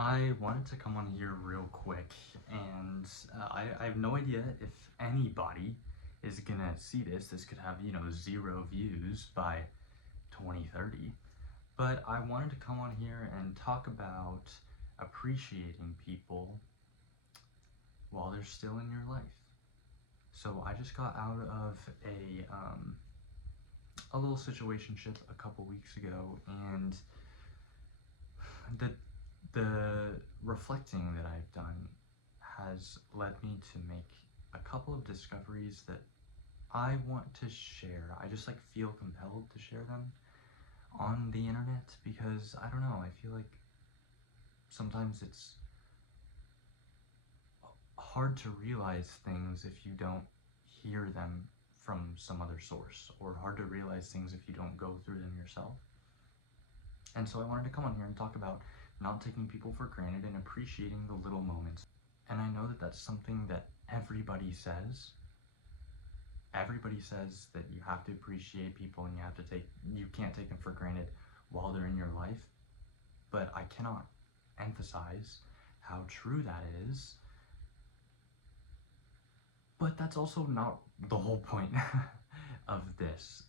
I wanted to come on here real quick, and I have no idea if anybody is gonna see this. This could have, 0 views by 2030. But I wanted to come on here and talk about appreciating people while they're still in your life. So I just got out of a little situationship a couple weeks ago, and the the reflecting that I've done has led me to make a couple of discoveries that I want to share. I just feel compelled to share them on the internet because I don't know, I feel like sometimes it's hard to realize things if you don't hear them from some other source, or hard to realize things if you don't go through them yourself. And so I wanted to come on here and talk about not taking people for granted and appreciating the little moments. And I know that that's something that everybody says. Everybody says that you have to appreciate people and you can't take them for granted while they're in your life. But I cannot emphasize how true that is. But that's also not the whole point of this.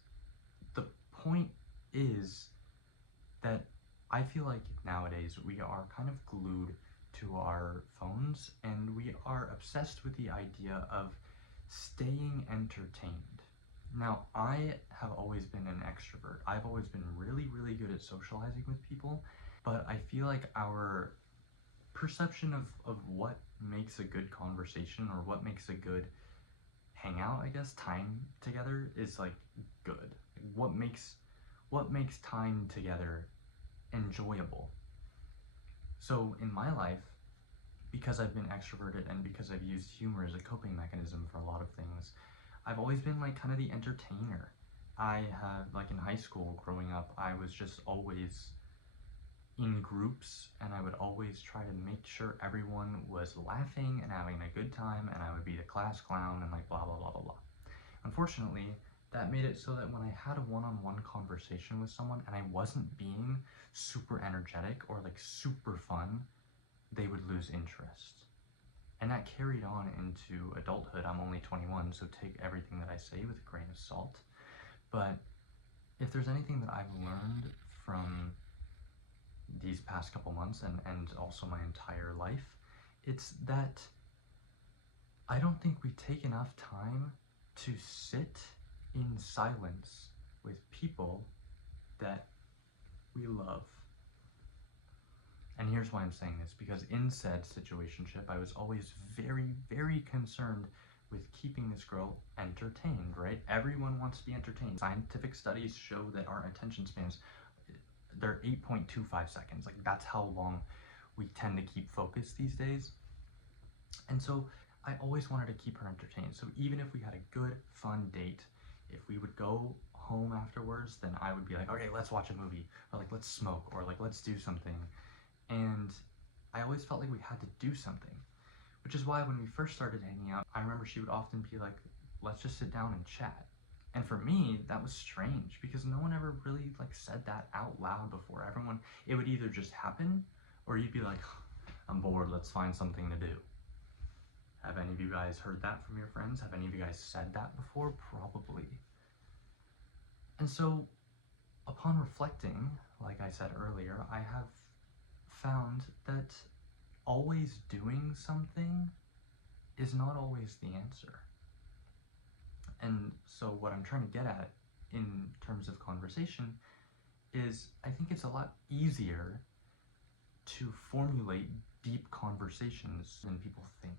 The point is that I feel like nowadays we are kind of glued to our phones, and we are obsessed with the idea of staying entertained. Now, I have always been an extrovert. I've always been really, really good at socializing with people, but I feel like our perception of what makes a good conversation, or what makes a good hangout, I guess, time together is good. What makes time together enjoyable? So in my life, because I've been extroverted and because I've used humor as a coping mechanism for a lot of things, I've always been kind of the entertainer. I have, in high school growing up, I was just always in groups, and I would always try to make sure everyone was laughing and having a good time, and I would be the class clown and blah blah blah blah blah. Unfortunately, that made it so that when I had a one-on-one conversation with someone and I wasn't being super energetic or super fun, they would lose interest. And that carried on into adulthood. I'm only 21, so take everything that I say with a grain of salt. But if there's anything that I've learned from these past couple months, and also my entire life, it's that I don't think we take enough time to sit in silence with people that we love. And here's why I'm saying this, because in said situationship, I was always very, very concerned with keeping this girl entertained, right? Everyone wants to be entertained. Scientific studies show that our attention spans, they're 8.25 seconds. That's how long we tend to keep focus these days. And so I always wanted to keep her entertained. So even if we had a good, fun date, if we would go home afterwards, then I would be like, okay, let's watch a movie, or let's smoke, or let's do something. And I always felt like we had to do something, which is why when we first started hanging out, I remember she would often be like, let's just sit down and chat. And for me, that was strange, because no one ever really said that out loud before. It would either just happen, or you'd be like, I'm bored, let's find something to do. Have any of you guys heard that from your friends? Have any of you guys said that before? Probably. And so, upon reflecting, like I said earlier, I have found that always doing something is not always the answer. And so what I'm trying to get at in terms of conversation is, I think it's a lot easier to formulate deep conversations than people think.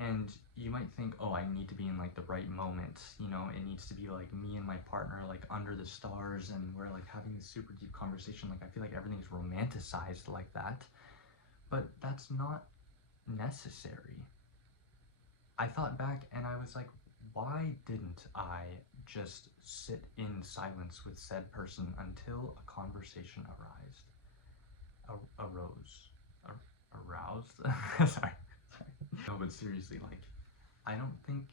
And you might think, oh, I need to be in the right moment, it needs to be me and my partner under the stars, and we're having this super deep conversation. I feel like everything's romanticized like that, but that's not necessary. I thought back and I was like, why didn't I just sit in silence with said person until a conversation aroused? Sorry. No, but seriously, I don't think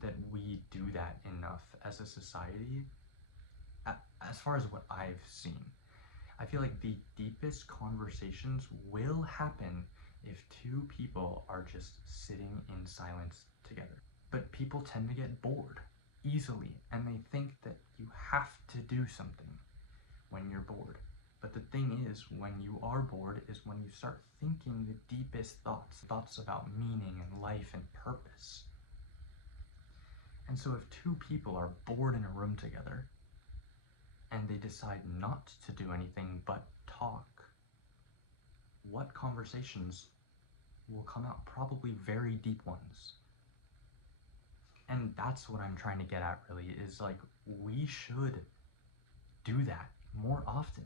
that we do that enough as a society, as far as what I've seen. I feel like the deepest conversations will happen if two people are just sitting in silence together. But people tend to get bored easily, and they think that you have to do something when you're bored. But the thing is, when you are bored is when you start thinking the deepest thoughts about meaning and life and purpose. And so if two people are bored in a room together and they decide not to do anything but talk, what conversations will come out? Probably very deep ones. And that's what I'm trying to get at, really, is like, we should do that more often.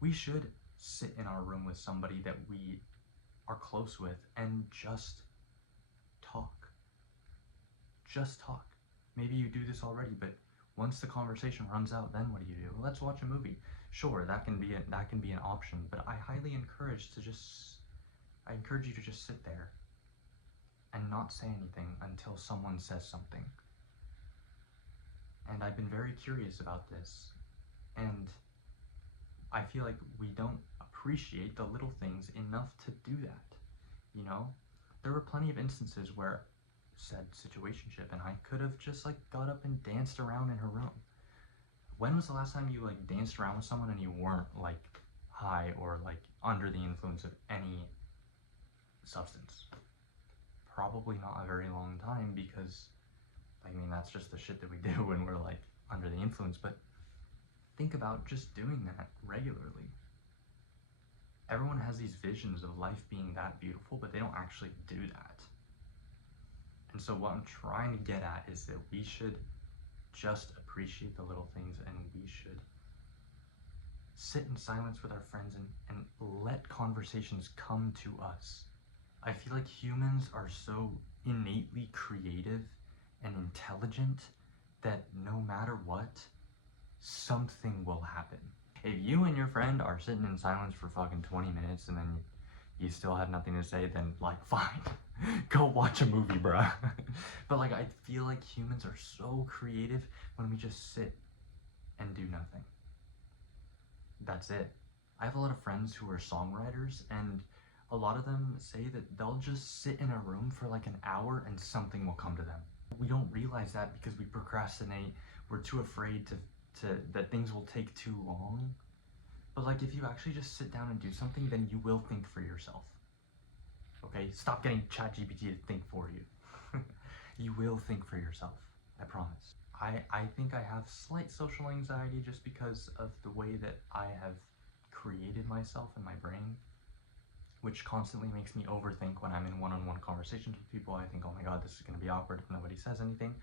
We should sit in our room with somebody that we are close with and just talk. Just talk. Maybe you do this already, but once the conversation runs out, then what do you do? Let's watch a movie. Sure, that can be an option, but I highly encourage you to just sit there and not say anything until someone says something. And I've been very curious about this, and I feel like we don't appreciate the little things enough to do that. You know, there were plenty of instances where said situationship and I could have just like got up and danced around in her room. When was the last time you like danced around with someone and you weren't like high or like under the influence of any substance? Probably not a very long time, because I mean, that's just the shit that we do when we're like under the influence. But think about just doing that regularly. Everyone has these visions of life being that beautiful, but they don't actually do that. And so what I'm trying to get at is that we should just appreciate the little things, and we should sit in silence with our friends and let conversations come to us. I feel like humans are so innately creative and intelligent that no matter what, something will happen. If you and your friend are sitting in silence for fucking 20 minutes and then you still have nothing to say, then like, fine, go watch a movie, bruh. But like, I feel like humans are so creative when we just sit and do nothing. That's it. I have a lot of friends who are songwriters, and a lot of them say that they'll just sit in a room for like an hour and something will come to them. We don't realize that because we procrastinate. We're too afraid that things will take too long. But like, if you actually just sit down and do something, then you will think for yourself. Okay? Stop getting ChatGPT to think for you. You will think for yourself. I promise. I think I have slight social anxiety just because of the way that I have created myself in my brain, which constantly makes me overthink when I'm in one-on-one conversations with people. I think, oh my god, this is going to be awkward if nobody says anything.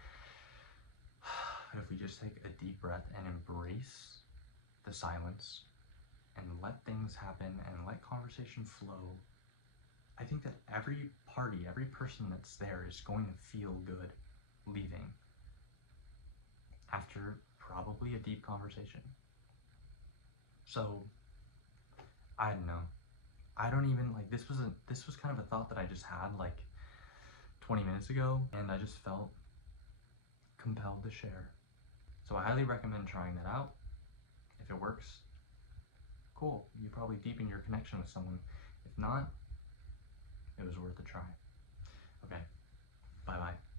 But if we just take a deep breath and embrace the silence and let things happen and let conversation flow, I think that every party, every person that's there is going to feel good leaving after probably a deep conversation. So, I don't know. I don't even, like, this was kind of a thought that I just had like 20 minutes ago, and I just felt compelled to share. So I highly recommend trying that out. If it works, cool. You probably deepen your connection with someone. If not, it was worth a try. Okay, bye-bye.